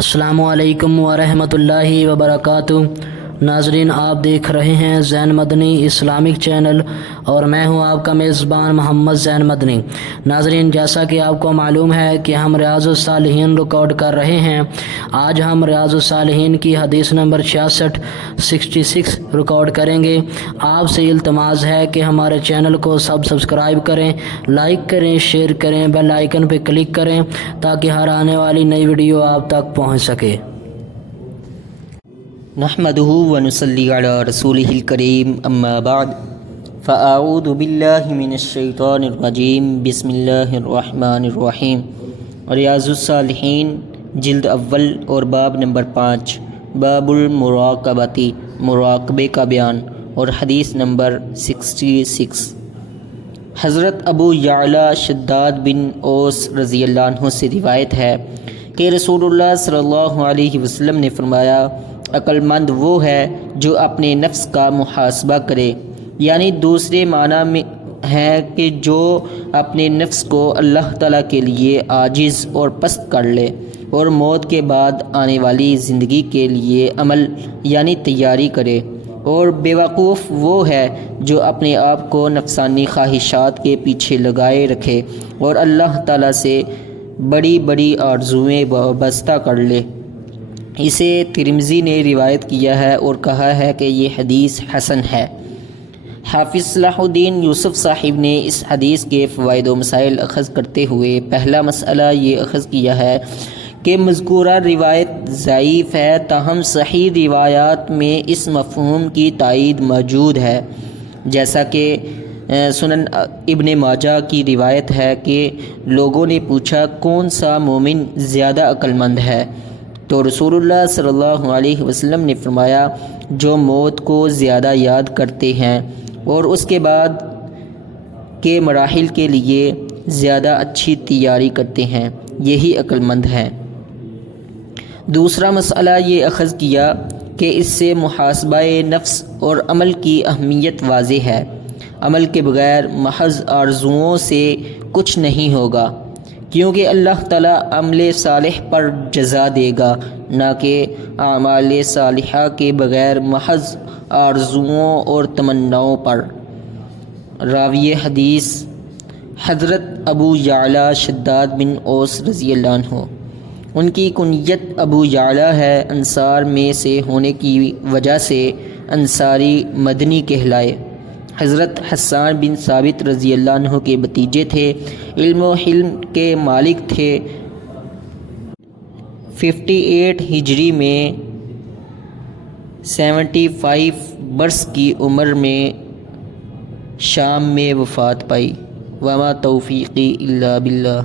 السلام علیکم ورحمۃ اللہ وبرکاتہ۔ ناظرین، آپ دیکھ رہے ہیں زین مدنی اسلامک چینل اور میں ہوں آپ کا میزبان محمد زین مدنی۔ ناظرین، جیسا کہ آپ کو معلوم ہے کہ ہم ریاض الصالحین ریکارڈ کر رہے ہیں۔ آج ہم ریاض الصالحین کی حدیث نمبر 66 ریکارڈ کریں گے۔ آپ سے التماس ہے کہ ہمارے چینل کو سبسکرائب کریں، لائک کریں، شیئر کریں، بیل آئیکن پہ کلک کریں تاکہ ہر آنے والی نئی ویڈیو آپ تک پہنچ سکے۔ نحمده ونصلي على رسوله الكريم اما بعد فاعوذ باللہ من الشیطان الرجیم بسم اللہ الرحمن الرحیم۔ ریاض الصالحین جلد اول اور باب نمبر 5، باب المراقبتی، مراقبے کا بیان، اور حدیث نمبر 66۔ حضرت ابو یعلا شداد بن اوس رضی اللہ عنہ سے روایت ہے کہ رسول اللہ صلی اللہ علیہ وسلم نے فرمایا، عقل مند وہ ہے جو اپنے نفس کا محاسبہ کرے، یعنی دوسرے معنی میں ہے کہ جو اپنے نفس کو اللہ تعالیٰ کے لیے عاجز اور پست کر لے اور موت کے بعد آنے والی زندگی کے لیے عمل یعنی تیاری کرے، اور بیوقوف وہ ہے جو اپنے آپ کو نفسانی خواہشات کے پیچھے لگائے رکھے اور اللہ تعالیٰ سے بڑی بڑی آرزوئیں وابستہ کر لے۔ اسے ترمذی نے روایت کیا ہے اور کہا ہے کہ یہ حدیث حسن ہے۔ حافظ صلاح الدین یوسف صاحب نے اس حدیث کے فوائد و مسائل اخذ کرتے ہوئے پہلا مسئلہ یہ اخذ کیا ہے کہ مذکورہ روایت ضعیف ہے، تاہم صحیح روایات میں اس مفہوم کی تائید موجود ہے، جیسا کہ سنن ابن ماجہ کی روایت ہے کہ لوگوں نے پوچھا کون سا مومن زیادہ عقل مند ہے، تو رسول اللہ صلی اللہ علیہ وسلم نے فرمایا، جو موت کو زیادہ یاد کرتے ہیں اور اس کے بعد کے مراحل کے لیے زیادہ اچھی تیاری کرتے ہیں، یہی عقل مند ہے۔ دوسرا مسئلہ یہ اخذ کیا کہ اس سے محاسبہ نفس اور عمل کی اہمیت واضح ہے۔ عمل کے بغیر محض آرزوؤں سے کچھ نہیں ہوگا، کیونکہ اللہ تعالیٰ عمل صالح پر جزا دے گا، نہ کہ اعمال صالحہ کے بغیر محض آرزوؤں اور تمناؤں پر۔ راوی حدیث حضرت ابو یعلا شداد بن اوس رضی اللہ عنہ، ان کی کنیت ابو یعلا ہے، انصار میں سے ہونے کی وجہ سے انصاری مدنی کہلائے۔ حضرت حسان بن ثابت رضی اللہ عنہ کے بھتیجے تھے، علم و حلم کے مالک تھے۔ 58 ہجری میں 75 برس کی عمر میں شام میں وفات پائی۔ وما توفیقی الا باللہ۔